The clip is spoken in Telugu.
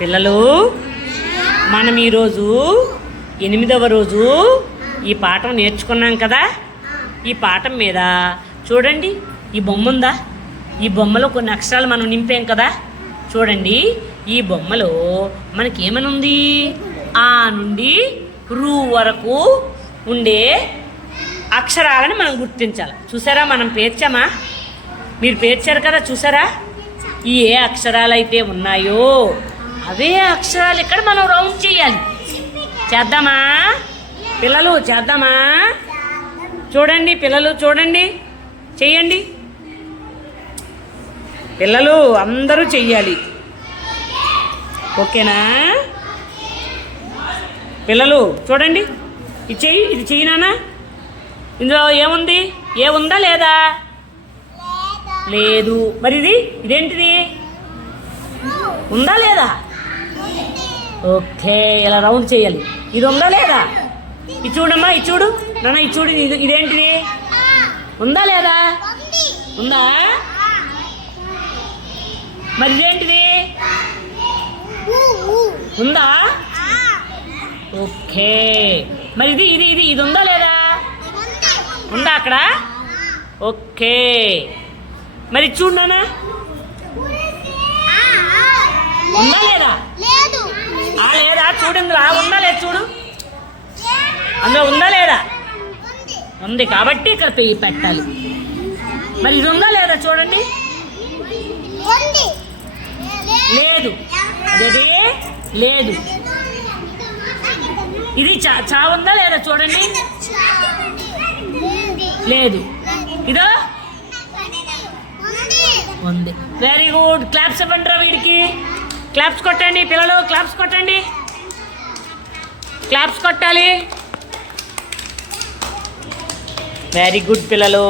పిల్లలు, మనం ఈరోజు 8వ రోజు ఈ పాఠం నేర్చుకున్నాం కదా. ఈ పాఠం మీద చూడండి, ఈ బొమ్మ ఉందా? ఈ బొమ్మలో కొన్ని అక్షరాలు మనం నింపాం కదా. చూడండి, ఈ బొమ్మలో మనకి ఏమని ఉంది? ఆ నుండి రు వరకు ఉండే అక్షరాలని మనం గుర్తించాలి. చూసారా, మనం పేర్చామా? మీరు పేర్చారు కదా, చూసారా? ఈ ఏ అక్షరాలు అయితే ఉన్నాయో అవే అక్షరాలు ఇక్కడ మనం రౌండ్ చేయాలి. చేద్దామా పిల్లలు? చేద్దామా? చూడండి పిల్లలు, చూడండి, చెయ్యండి పిల్లలు, అందరూ చెయ్యాలి. ఓకేనా పిల్లలు? చూడండి, ఇది చెయ్యి, ఇది చెయ్యి నాన్న. ఇందులో ఏముంది? ఏ ఉందా లేదా? లేదు. మరి ఇదేంటిది? ఉందా లేదా? ఓకే, ఇలా రౌండ్ చేయాలి. ఇది ఉందా లేదా? ఇది చూడమ్మా, ఇది చూడు నాన్న, ఇది చూడు. ఇదేంటిది? ఉందా లేదా? ఉందా? మరి ఇదేంటిది? ఉందా? ఓకే, మరి ఇది ఇది ఇది ఇది ఉందా లేదా? ఉందా అక్కడ? ఓకే, మరి చూడు నాన్న, ఉందా లేదా? లేదా? చూడండి, ఉందా లేదా? చూడు, అందులో ఉందా లేదా? ఉంది కాబట్టి ఇక్కడ పెట్టాలి. మరి ఇది ఉందా లేదా? చూడండి, లేదు. అదే లేదు. ఇది చా ఉందా లేదా? చూడండి, లేదు. ఇదో ఉంది. Very good. క్లాప్స్ ఇవ్వండి రా వీడికి. క్లాప్స్ కొట్టండి పిల్లలు, క్లాప్స్ కొట్టండి, క్లాప్స్ కొట్టాలి. వెరీ గుడ్ పిల్లలు.